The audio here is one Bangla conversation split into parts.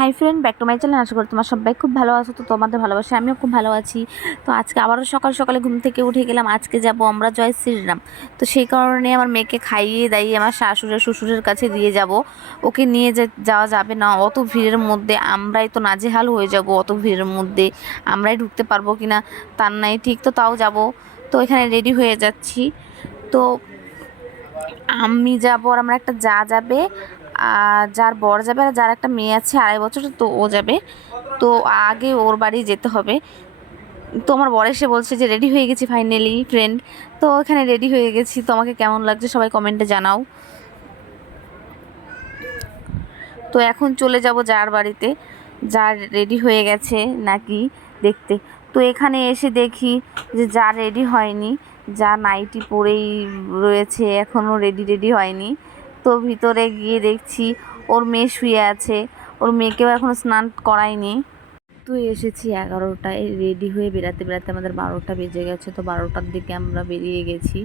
High friend, back to my channel. আশা করি তোমার সবাই খুব ভালো আছো। তো তোমাদের ভালোবাসা আমিও খুব ভালো আছি। তো আজকে আবারও সকাল সকালে ঘুম থেকে উঠে গেলাম। আজকে যাব আমরা জয় শ্রীরাম। তো সেই কারণে আমার মেয়েকে খাইয়ে দাইয়ে আমার শ্বশুরের কাছে দিয়ে যাব। ওকে নিয়ে যাওয়া যাবে না, অত ভিড়ের মধ্যে আমরাই তো নাজেহাল হয়ে যাব। অত ভিড়ের মধ্যে আমরাই ঢুকতে পারবো কিনা তার নাই ঠিক, তো তাও যাব। তো এখানে রেডি হয়ে যাচ্ছি। তো আমি যাবো আর আমার একটা যা যাবে, আর যার বর যাবে, আর যার একটা মেয়ে আছে 2.5 বছর, তো ও যাবে। তো আগে ওর বাড়ি যেতে হবে। তো আমার বর এসে বলছে যে রেডি হয়ে গেছি ফাইনালি ফ্রেন্ড। তো এখানে রেডি হয়ে গেছি। তোমাকে কেমন লাগছে সবাই কমেন্টে জানাও। তো এখন চলে যাব যার বাড়িতে, যার রেডি হয়ে গেছে নাকি দেখতে। তো এখানে এসে দেখি যে যা রেডি হয়নি, যা নাইটি পরেই রয়েছে, এখনও রেডি হয়নি। তো ভিতরে গিয়ে দেখছি ওর মেয়ে শুয়ে আছে, ওর মেয়েকেও এখনও স্নান করায়নি। তো এসেছি 11টায়, রেডি হয়ে বেরাতে আমাদের 12টা বেজে গেছে। তো 12টার দিকে আমরা বেরিয়ে গেছি।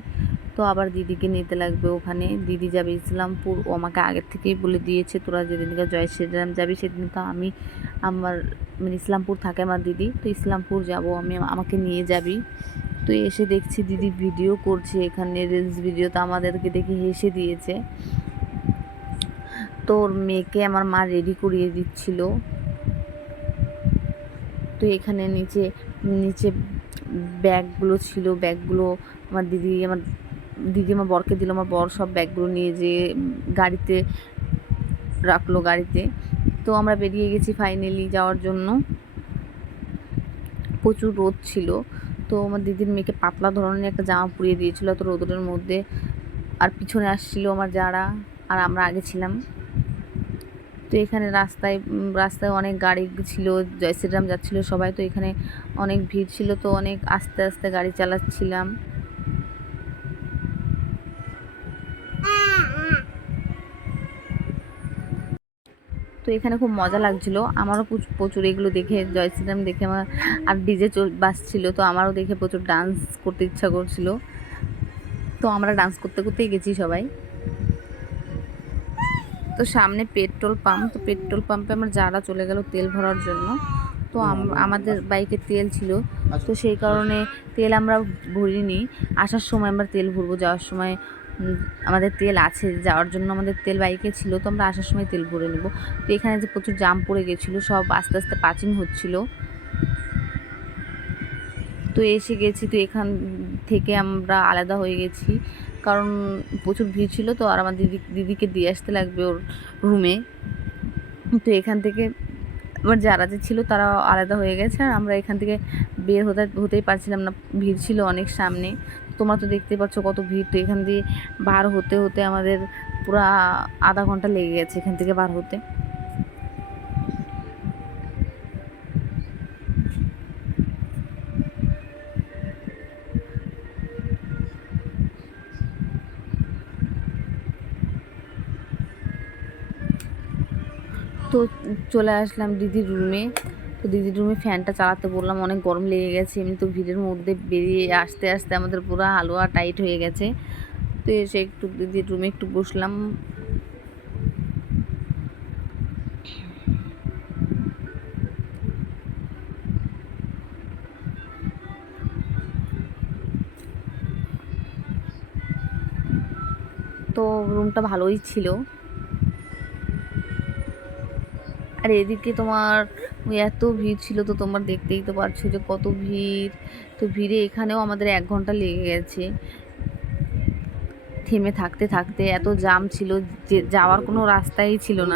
তো আবার দিদিকে নিতে লাগবে ওখানে। দিদি যাবে ইসলামপুর। ও আমাকে আগের থেকেই বলে দিয়েছে তোরা যেদিনকে জয় শ্রীরাম যাবি সেদিনকে আমার ইসলামপুর থাকে আমার দিদি, তো ইসলামপুর যাব আমি, আমাকে নিয়ে যাবি। তো এসে দেখছি দিদি ভিডিও করছে এখানে, রিলস ভিডিও। তো আমাদেরকে দেখে হেসে দিয়েছে। তো ওর মেয়েকে আমার মা রেডি করিয়ে দিচ্ছিল। তো এখানে নিচে নিচে ব্যাগগুলো ছিল, ব্যাগগুলো আমার দিদি আমার বরকে দিল। আমার বর সব ব্যাগগুলো নিয়ে যেয়ে গাড়িতে রাখলো গাড়িতে। তো আমরা বেরিয়ে গেছি ফাইনালি যাওয়ার জন্য। প্রচুর রোদ ছিল। তো আমার দিদির মেয়েকে পাতলা ধরনের একটা জামা পরিয়ে দিয়েছিল এত রোদের মধ্যে। আর পিছনে আসছিল আমার যারা, আর আমরা আগে ছিলাম। তো এখানে রাস্তায় অনেক গাড়ি ছিল, জয় শ্রীরাম যাচ্ছিলো সবাই। তো এখানে অনেক ভিড় ছিল, তো অনেক আস্তে আস্তে গাড়ি চালাচ্ছিলাম। তো এখানে খুব মজা লাগছিল আমারও, প্রচুর এগুলো দেখে, জয় শ্রীরাম দেখে আমার। আর ডিজে বাজছিল, তো আমারও দেখে প্রচুর ডান্স করতে ইচ্ছা করছিল। তো আমরা ডান্স করতে করতেই গেছি সবাই। তো সামনে পেট্রোল পাম্প, তো পেট্রোল পাম্পে আমার যারা চলে গেল তেল ভরার জন্য। তো আমাদের বাইকে তেল ছিল, তো সেই কারণে তেল আমরা ভরিনি। আসার সময় আমরা তেল ভরবো, যাওয়ার সময় আমাদের তেল আছে, যাওয়ার জন্য আমাদের তেল বাইকে ছিল। তো আমরা আসার সময় তেল ভরে নেব। তো এখানে যে প্রচুর জাম পড়ে গেছিলো, সব আস্তে আস্তে পাচিং হচ্ছিলো। তো এসে গেছি। তো এখান থেকে আমরা আলাদা হয়ে গেছি, কারণ প্রচুর ভিড় ছিল। তো আর আমার দিদিকে দিয়ে আসতে লাগবে ওর রুমে। তো এখান থেকে আমার যারা যে ছিল তারা আলাদা হয়ে গেছে, আর আমরা এখান থেকে বের হতেই পারছিলাম না, ভিড় ছিল অনেক সামনে। তোমরা তো দেখতে পাচ্ছ কত ভিড়। তো এখান দিয়ে বার হতে হতে আমাদের পুরো আধা ঘন্টা লেগে গেছে এখান থেকে বার হতে। তো চলে আসলাম দিদির রুমে। তো দিদির রুমে ফ্যানটা চালাতে বললাম, অনেক গরম লেগে গেছে। এমনি তো ভিড়ের মধ্যে বেরিয়ে আসতে আসতে আমাদের পুরো হালুয়া টাইট হয়ে গেছে। তো এসে একটু দিদির রুমে একটু বসলাম। তো রুমটা ভালোই ছিল। আর এদিকে তোমার এত ভিড় ছিল, তো তোমার দেখতেই তো পারছো যে কত ভিড়। তো ভিড়ে এখানেও আমাদের 1 ঘন্টা লেগে গেছে থেমে থাকতে থাকতে। এত জাম ছিল যে যাওয়ার কোনো রাস্তাই ছিল না।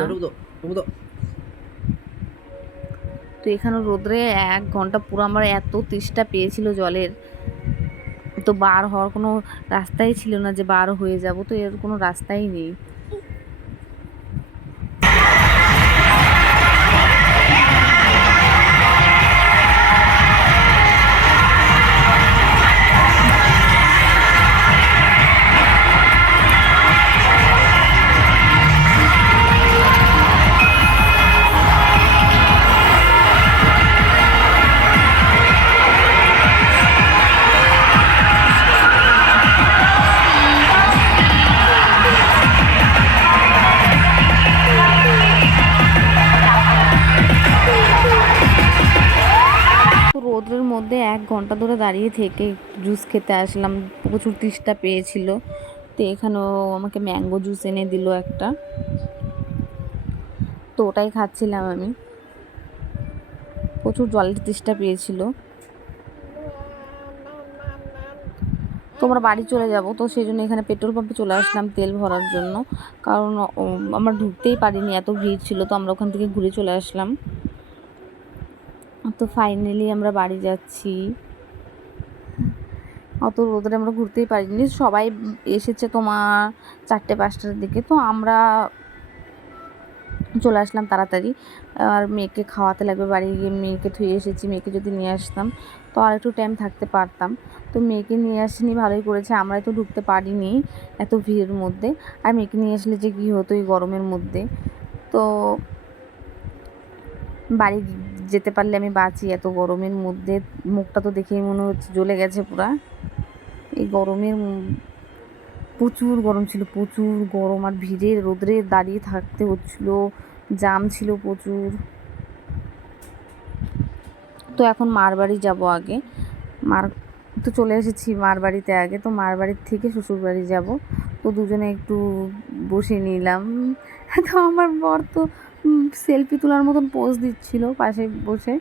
তো এখানে রোদ্রে 1 ঘন্টা পুরো আমার এত তেষ্টা পেয়েছিল জলের। তো বার হওয়ার কোনো রাস্তাই ছিল না যে বার হয়ে যাব, তো এর কোনো রাস্তাই নেই। রোদে 1 ঘন্টা ধরে দাঁড়িয়ে থেকে জুস খেতে আসলাম, প্রচুর তেষ্টা পেয়েছিল। তো এখানেও আমাকে ম্যাঙ্গো জুস এনে দিল একটা, তো ওটাই খাচ্ছিলাম আমি। প্রচুর জলের তেষ্টা পেয়েছিল। তো আমরা বাড়ি চলে যাব, তো সেই জন্য এখানে পেট্রোল পাম্পে চলে আসলাম তেল ভরার জন্য, কারণ আমরা ঢুকতেই পারিনি, এত ভিড় ছিল। তো আমরা ওখান থেকে ঘুরে চলে আসলাম। তো ফাইনালি আমরা বাড়ি যাচ্ছি। অত রোদে আমরা ঘুরতেই পারিনি, সবাই এসেছে তোমার 4টে-5টার দিকে। তো আমরা চলে আসলাম তাড়াতাড়ি। আর মেয়েকে খাওয়াতে লাগবে, বাড়ি গিয়ে মেয়েকে থুয়ে এসেছি, মেয়েকে যদি নিয়ে আসতাম তো আর একটু টাইম থাকতে পারতাম। তো মেয়েকে নিয়ে আসিনি, ভালোই করেছে, আমরাই তো ঢুকতে পারিনি এত ভিড়ের মধ্যে। আর মেয়েকে নিয়ে আসলে যে কী হতো এই গরমের মধ্যে। তো বাড়ি যেতে পারলে আমি বাঁচি, এত গরমের মধ্যে মুখটা তো দেখেই মনে হচ্ছে জ্বলে গেছে পুরা। এই গরমের প্রচুর গরম ছিল, প্রচুর গরম, আর ভিড়ে রোদ্রে দাঁড়িয়ে থাকতে হচ্ছিলো, জাম ছিল প্রচুর। তো এখন মার বাড়ি যাবো আগে, মার তো চলে এসেছি মার বাড়িতে আগে, তো মার বাড়ির থেকে শ্বশুর বাড়ি যাব। তো দুজনে একটু বসে নিলাম। তো আমার বর তো সেলফি তোলার মতন পোজ দিচ্ছিল পাশে বসে।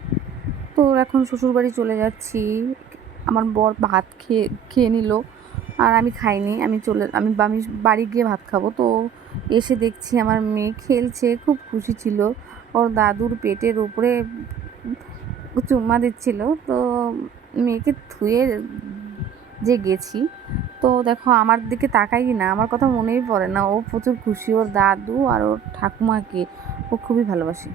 তো এখন শ্বশুর বাড়ি চলে যাচ্ছি। আমার বর ভাত খেয়ে নিল, আর আমি খাইনি। আমি বাড়ি গিয়ে ভাত খাবো। তো এসে দেখছি আমার মেয়ে খেলছে, খুব খুশি ছিল, ওর দাদুর পেটের উপরে চুম্মা দিচ্ছিল। তো মেয়েকে থুয়ে যে গেছি, তো দেখো আমার দিকে তাকাই না, আমার কথা মনেই পড়ে না। ও প্রচুর খুশি, ওর দাদু আর ওর ঠাকুমাকে ও খুবই ভালোবাসে।